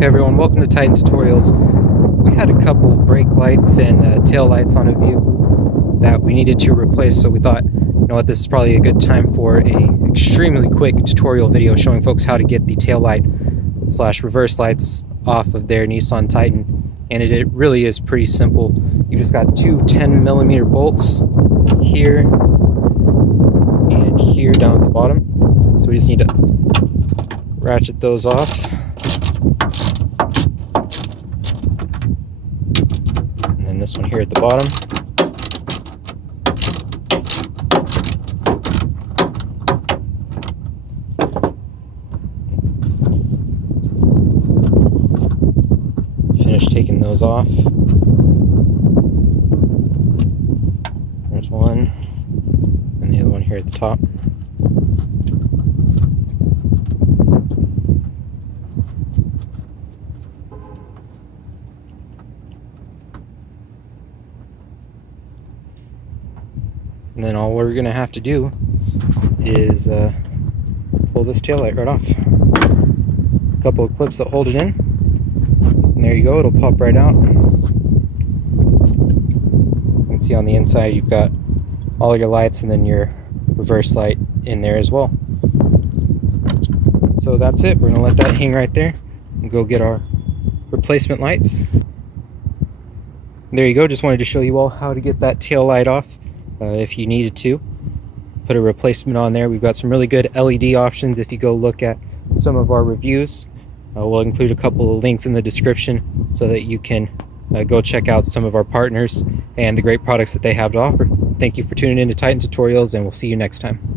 Hey everyone, welcome to Titan Tutorials. We had a couple brake lights and tail lights on a vehicle that we needed to replace, so we thought, you know what, this is probably a good time for a extremely quick tutorial video showing folks how to get the tail light / reverse lights off of their Nissan Titan. And it really is pretty simple. You just got two 10mm bolts here and here down at the bottom. So we just need to ratchet those off. And then this one here at the bottom. Finish taking those off. There's one, and the other one here at the top. And then all we're gonna have to do is pull this taillight right off. A couple of clips that hold it in, and there you go, it'll pop right out. You can see on the inside you've got all your lights and then your reverse light in there as well. So that's it, we're gonna let that hang right there and go get our replacement lights. There you go, just wanted to show you all how to get that tail light off. If you needed to put a replacement on there, we've got some really good LED options. If you go look at some of our reviews, we'll include a couple of links in the description so that you can go check out some of our partners and the great products that they have to offer. Thank you for tuning in to Titan Tutorials, and we'll see you next time.